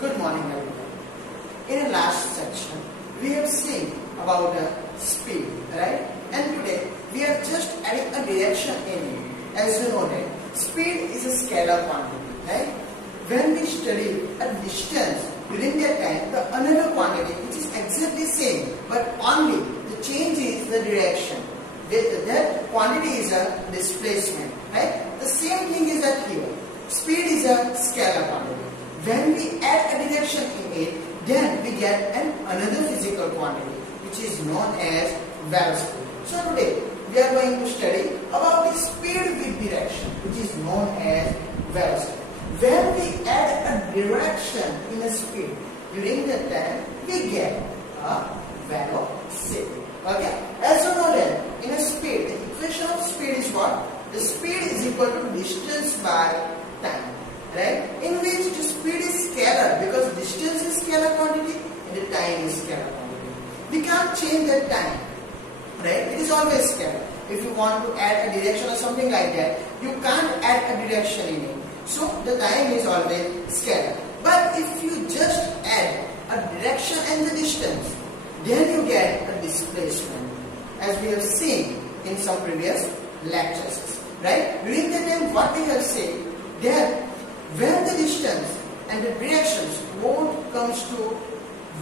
Good morning everyone. In the last section, we have seen about speed, right? And today, we are just adding a direction in it. As you know that speed is a scalar quantity, right? When we study a distance, during that time, the another quantity which is exactly same, but only the change is the direction. That quantity is a displacement, right? The same thing is that here. Speed is a scalar quantity. When we add a direction in it, then we get another physical quantity which is known as velocity. So today we are going to study about the speed with direction which is known as velocity. When we add a direction in a speed, during that time we get a velocity. Okay? As you know that in a speed, the equation of speed is what? The speed is equal to distance by time. Right? In which the speed is scalar because distance is scalar quantity and the time is scalar quantity. We can't change that time. Right? It is always scalar. If you want to add a direction or something like that, you can't add a direction in it. So the time is always scalar. But if you just add a direction and the distance, then you get a displacement, as we have seen in some previous lectures. Right? During the time, what we have said that when the distance and the directions both comes to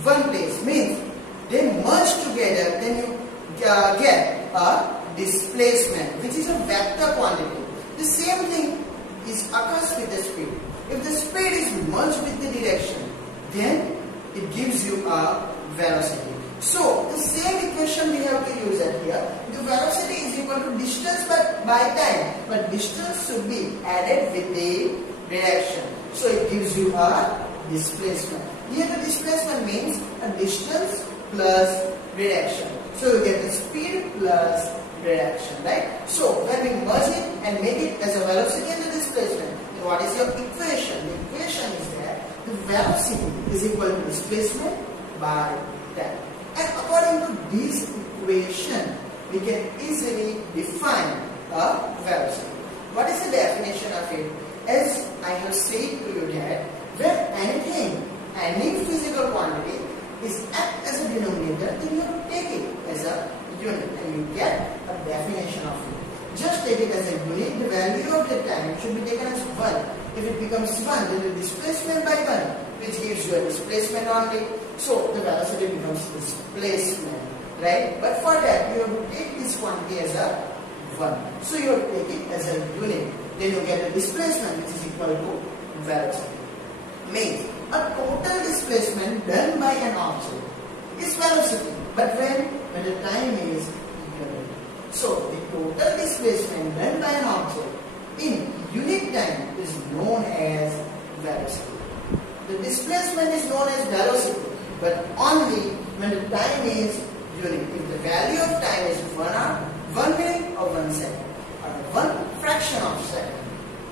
one place, means they merge together, then you get a displacement, which is a vector quantity. The same thing occurs with the speed. If the speed is merged with the direction, then it gives you a velocity. So the same equation we have to use at here. The velocity is equal to distance by time, but distance should be added with the direction. So it gives you a displacement. Here the displacement means a distance plus direction. So you get the speed plus direction, right? So when we merge it and make it as a velocity and the displacement, then what is your equation? The equation is that the velocity is equal to displacement by time. And according to this equation, we can easily define a velocity. What is the definition of it? As I have said to you that when any physical quantity is act as a denominator, then you have to take it as a unit and you get a definition of it. Just take it as a unit. The value of the time should be taken as 1. If it becomes 1, then the displacement by 1, which gives you a displacement only. So the velocity becomes displacement, right? But for that, you have to take this quantity as a 1. So you have to take it as a unit. Then you get a displacement which is equal to velocity. Means a total displacement done by an object is velocity. But when the time is unit. So the total displacement done by an object in unit time is known as velocity. The displacement is known as velocity, but only when the time is unit. If the value of time is 1 hour, 1 minute or 1 second, or 1 fraction of second,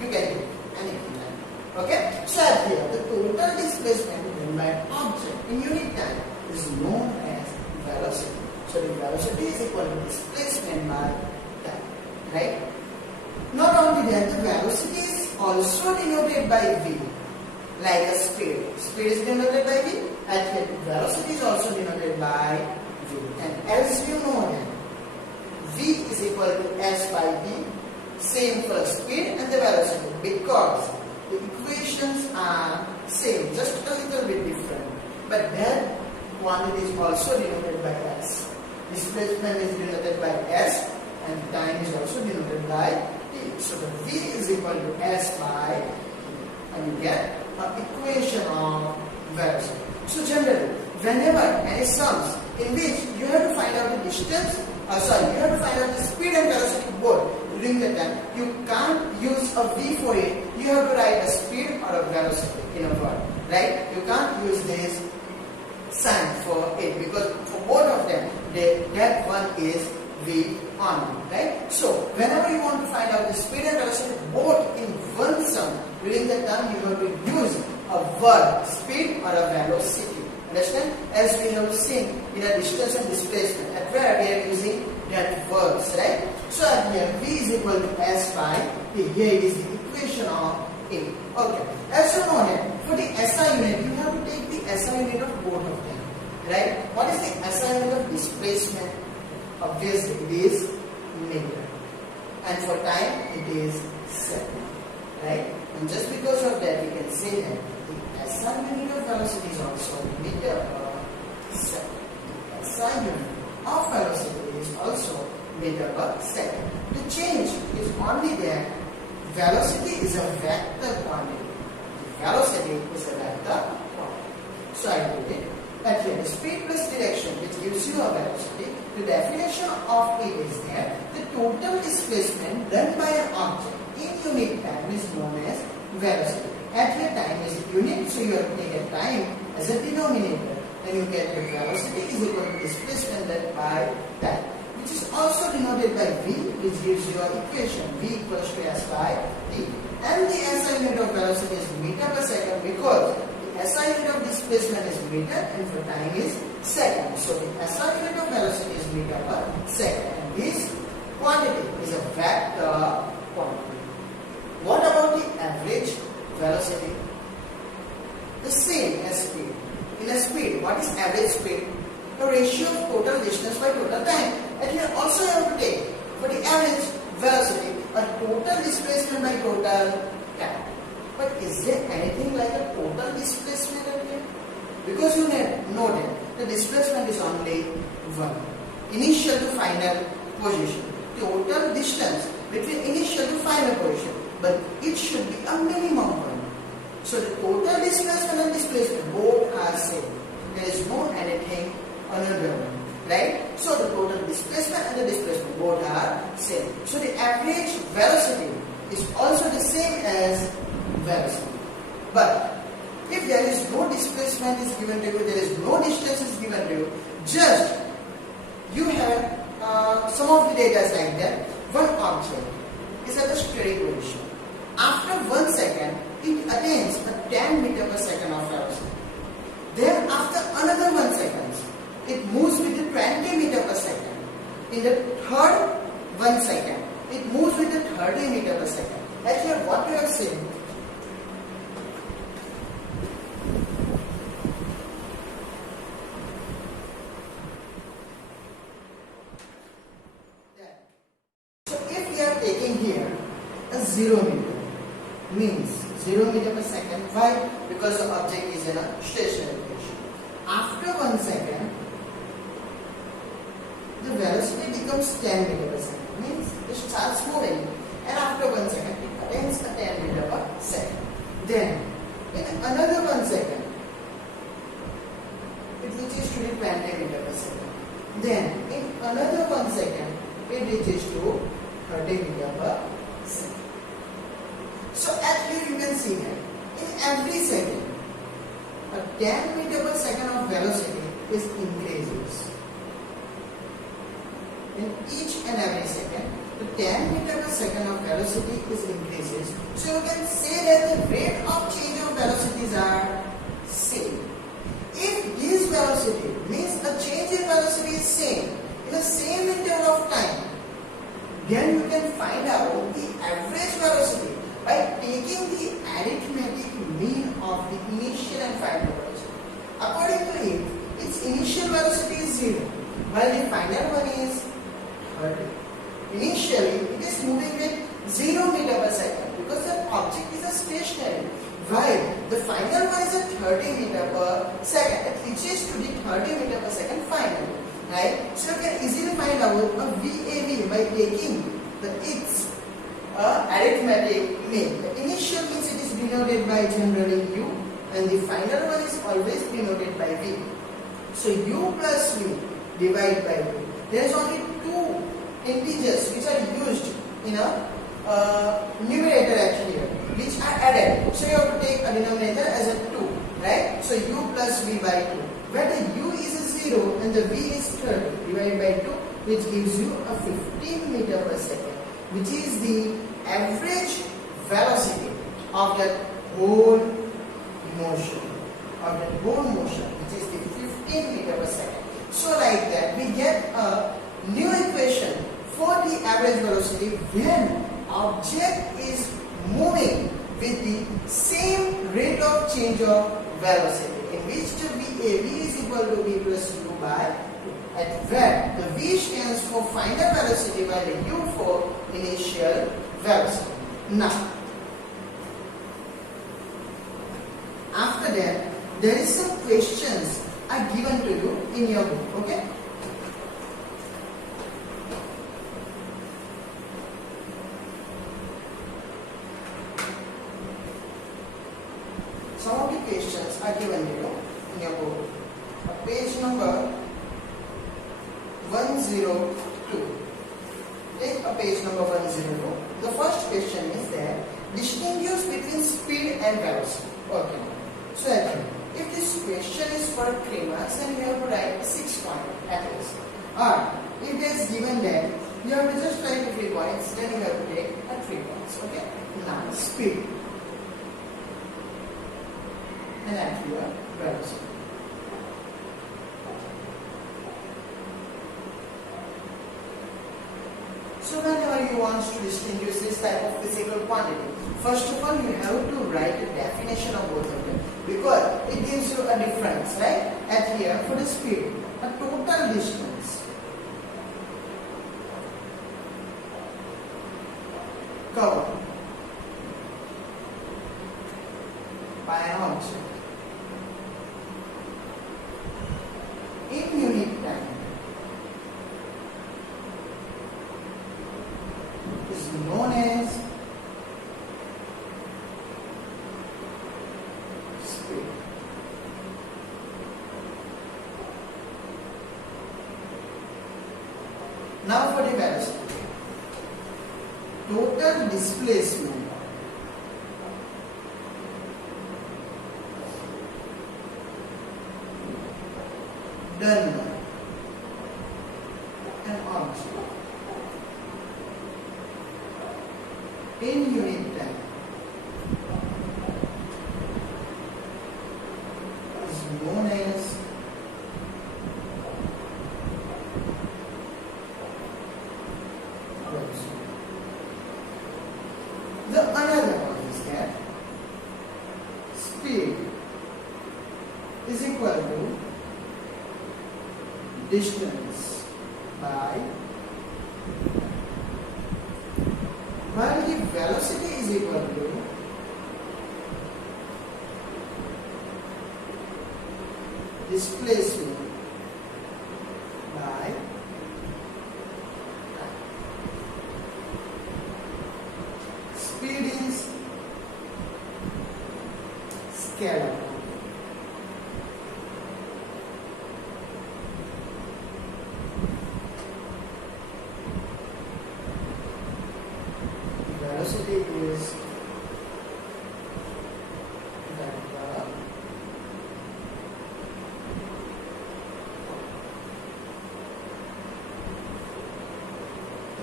you can do anything like that. Okay? So here, the total displacement done by an object in unit time is known as velocity. So the velocity is equal to displacement by time. Right? Not only that, the velocity is also denoted by v. Like a speed. Speed is denoted by v, and here velocity is also denoted by v. And as you know that v is equal to s by v, same for speed and the velocity, because the equations are same, just a little bit different. But that quantity is also denoted by s. Displacement is denoted by s, and time is also denoted by t. So the v is equal to s by t, and you get an equation of velocity. So generally, whenever any sums in which you have to find out the distance, you have to find out the speed and velocity both during the time, you can't use a v for it. You have to write a speed or a velocity in a word, right? You can't use this sign for it because for both of them, that one is v only, right? So whenever you want to find out the speed and velocity both in one sum, during the time you have to use a word, speed or a velocity. Understand? As we have seen in a distance and displacement, at where we are using that words, right? So here v is equal to s by t. Here it is the equation of A. Okay. As you know that for the SI unit, you have to right? What is the SI unit of displacement? Obviously it is meter, and for time it is second, right? And just because of that we can say that the SI unit of velocity is also meter per second. The SI unit of velocity is also meter per second. The change is only that velocity is a vector quantity. Velocity is a vector quantity. So I put it that here the speed plus direction which gives you a velocity. The definition of it is that the total displacement done by an object in unit time is known as velocity. At here time is unit, so you have to take a time as a denominator. Then you get the velocity is equal to displacement done by time, which is also denoted by V, which gives you an equation V equals to S by T. And the SI unit of velocity is meter per second because the SI unit of displacement is meter and for time is second. So the SI unit of velocity is meter per second. And this quantity is a vector quantity. What about the average velocity? The same as speed. In a speed, what is average speed? The ratio of total distance by total time. And here also you have to take for the average velocity a total displacement by total time. But is there anything like a total displacement here? Because you know that the displacement is only one. Initial to final position. Total distance between initial to final position. But it should be a minimum one. So the total displacement and displacement both are same. There is no anything another one. Right? So the total displacement and the displacement both are same. So the average velocity is also the same as velocity. But if there is no displacement is given to you, there is no distance is given to you, just you have some of the data is like that. One object is at a steady position. After 1 second, it attains a 10 meter per second of velocity. Then after another 1 second, it moves with the 20 meter per second. In the third 1 second, it moves with the 30 meter per second. Like here, what we have seen. So if we are taking here a 0 meter, means 0 meter per second. Why? Because the object is in a stationary position. After 1 second, the velocity becomes 10 meter per second. Means it starts moving, and after 1 second, it attains a 10 meter per second. Then, in another 1 second, it reaches to the 20 meter per second. Then, in another 1 second, it reaches to 30 meter per second. So at here you can see that in every second, a 10 meter per second of velocity is increases. In each and every second, the 10 meter per second of velocity is increases. So you can say that the rate of change of velocities are same. If this velocity means a change in velocity is same in the same interval of time, then you can find out the average velocity by taking the arithmetic mean of the initial and final velocity. According to it, its initial velocity is 0, while the final one is 30. Initially, it is moving with 0 meter per second because the object is a stationary, while the final one is a 30 meter per second. It reaches to the 30 meter per second final. Right? So you can easily find out a VAV by taking its arithmetic mean. The initial means it is denoted by generally U, and the final one is always denoted by V. So U plus V divided by V. There is only two integers which are used in a numerator actually, which are added. So you have to take a denominator as a 2, right? So U plus V by 2, where the U is a 0 and the V is 30 divided by 2, which gives you a 15 meter per second, which is the average velocity of that whole motion, which is the 15 meter per second. So like that, we get a new equation for the average velocity when object is moving with the same rate of change of velocity, in which the v is equal to v plus u by 2, at where the v stands for final velocity while the u for initial velocity. Now, after that, there is some questions are given to you in your book, okay? Some of the questions are given to you in your book. Page number 102. Take a page number 102. The first question is that distinguish between speed and velocity. Okay. So if this question is for 3 marks, then you have to write 6 points at least. Or if it is given that you have to just write 3 points, then you have to take a 3 points. Okay. Now speed. And at your velocity. So whenever you want to distinguish this type of physical quantity, first of all you have to write a definition of both of them, because it gives you a difference, right? At here for the speed, a total distance covered by an object in unit time is known as speed. Now for the velocity, total displacement done an object in unit time is known as velocity. The another one is that speed is equal to distance by, while the velocity is equal to displacement by time. Speed is scalar. Velocity is vector.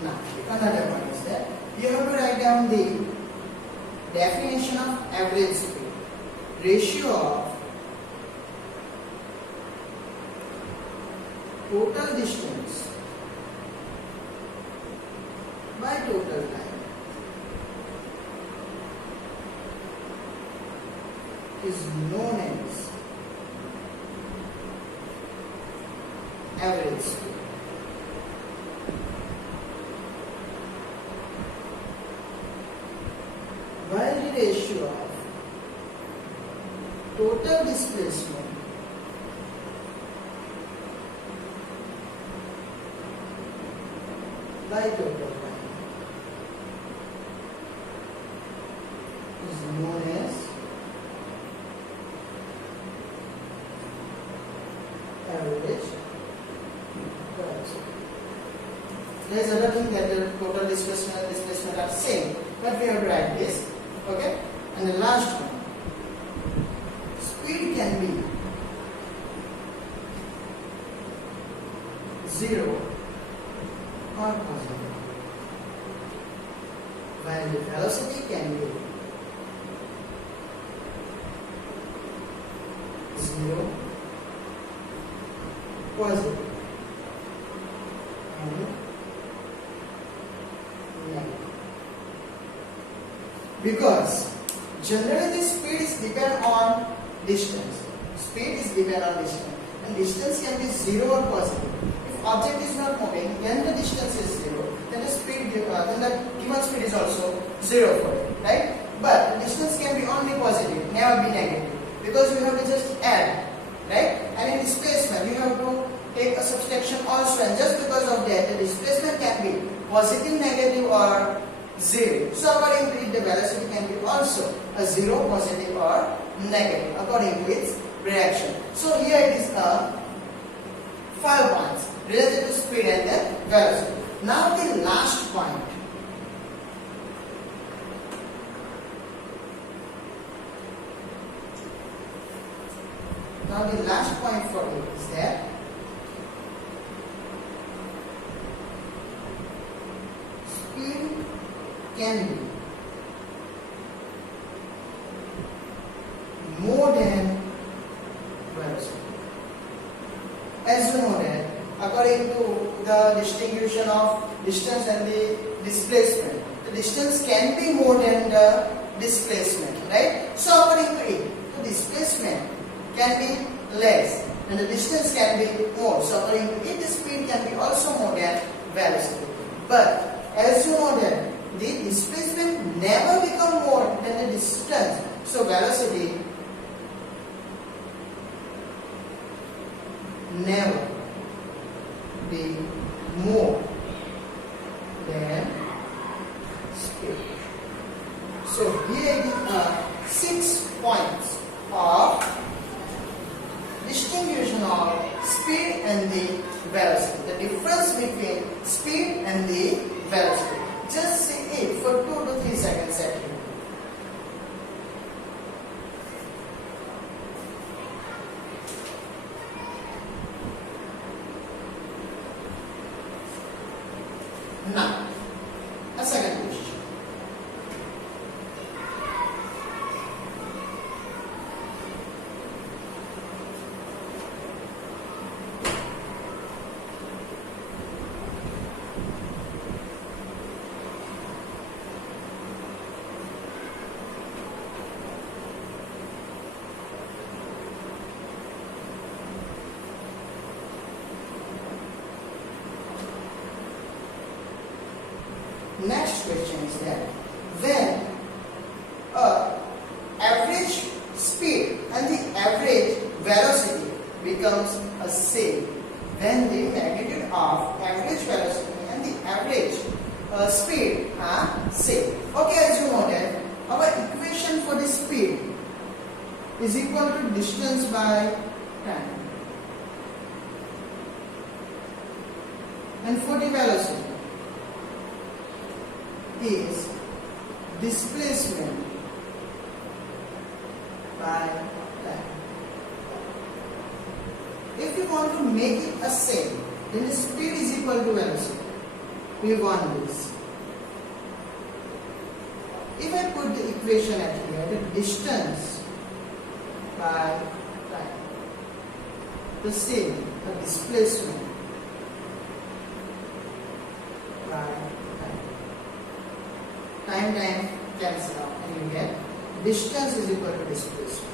Now, another one is that you have to write down the definition of average speed, ratio of total distance by total time is known as average speed. While the ratio of total displacement by total time is known as average velocity. There is other thing that the total displacement and displacement are same, but we have to write this. Okay? And the last one, speed can be 0 or positive, while the velocity can be 0 positive and negative. Because generally the speeds depend on distance. Speed is given on distance, and distance can be 0 or positive. If object is not moving, then the distance is 0. Then the speed, then the given speed is also 0 for it, right? But the distance can be only positive, never be negative, because you have to just add, right? And in displacement, you have to take a subtraction also, and just because of that, the displacement can be positive, negative, or 0. So according to it, the velocity can be also a 0, positive, or negative according to its reaction. So here it is 5 points related to speed and then velocity. Now the last point. Now the last point for me is that speed can be more than velocity. As you know that according to the distinction of distance and the displacement, the distance can be more than the displacement, right? So according to it, the displacement can be less and the distance can be more. So according to it, the speed can be also more than velocity. But as you know that the displacement never become more than the distance, so velocity never be more than speed. So here it is 6 points of distinction of speed and the velocity. The difference between speed and the velocity. Just see it for 2 to 3 seconds at least. Now, a second question. Next question is that when average speed and the average velocity becomes a same, when the magnitude of average velocity and the average speed are same. Okay, as you know that our equation for the speed is equal to distance by time, and for the velocity is displacement by time. If you want to make it a same, then the speed is equal to velocity. We want this. If I put the equation at here, the distance by time, the same, the displacement by time cancel out, and you get distance is equal to displacement.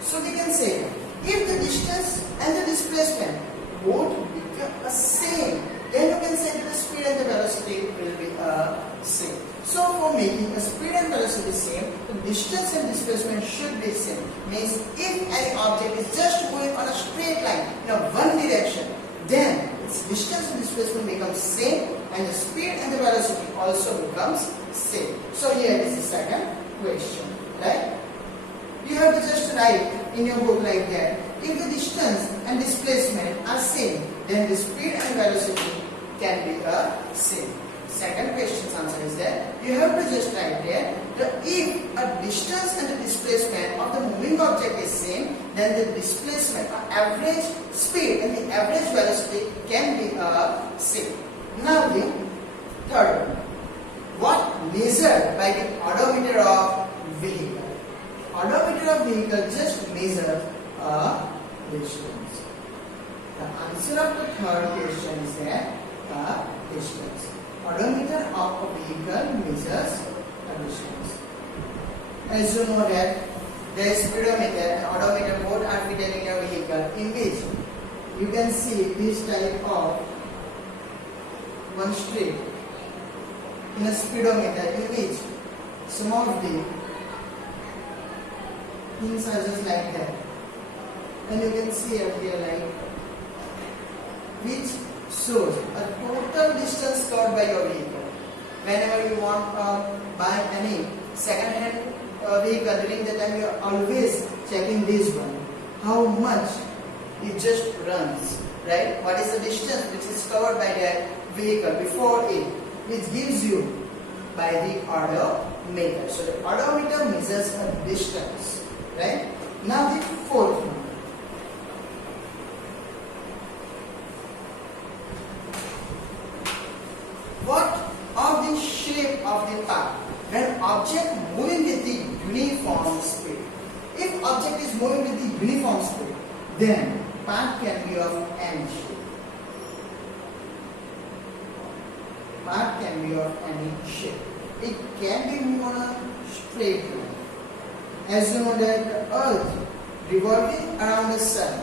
So we can say if the distance and the displacement both become the same, then you can say that the speed and the velocity will be same. So for making the speed and velocity same, the distance and displacement should be same. Means if any object is just going on a straight line in one direction, then its distance and displacement becomes same, and the speed and the velocity also becomes same. So here is the second question, right? You have to just write in your book like that. If the distance and displacement are same, then the speed and velocity can be same. Second question's answer is that you have to just write there that if a distance and the displacement of the moving object is same, then the displacement or average speed and the average velocity can be same. Now the third one. What measured by the odometer of vehicle? Odometer of vehicle just measures a distance. The answer of the third question is that distance. odometer of a vehicle measures a distance. As you know that there is speedometer and odometer both are fitted in your vehicle, in which you can see this type of one strip in a speedometer, in which some of the things are just like that, and you can see up here like which shows a total distance covered by your vehicle. Whenever you want to buy any second-hand vehicle, during the time you are always checking this one, how much it just runs, right? What is the distance which is covered by that vehicle before it, which gives you by the odometer. So the odometer measures a distance, right? Now the fourth one. What of the shape of the path when object moving with the uniform speed? If object is moving with the uniform speed, then path can be of any shape. Path can be of any shape. It can be moved on a straight line. As you know that the earth revolving around the sun,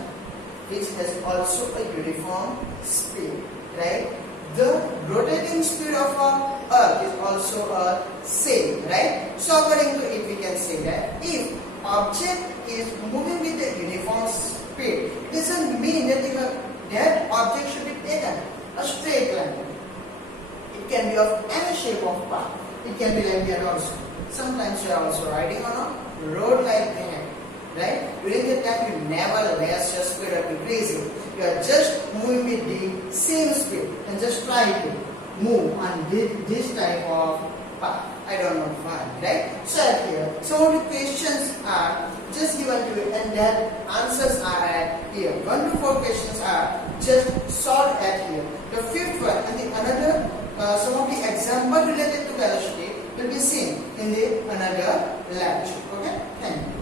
which has also a uniform speed, right? The rotating speed of our earth is also a same, right? So according to it, we can say that if object is moving with a uniform speed, it doesn't mean that that object should be taken a straight line. It can be of any shape of path. It can be like that also. Sometimes you are also riding on a road like that, right? During that time, you never raise your speed or decrease it. You are just moving with the same speed and just try to move on this type of path. I don't know why, right? So here, some of the questions are just given to you, and that answers are at here. 1 to 4 questions are just solved at here. The fifth one and the another some of the example related to velocity will be seen in the another lecture. Okay, thank you.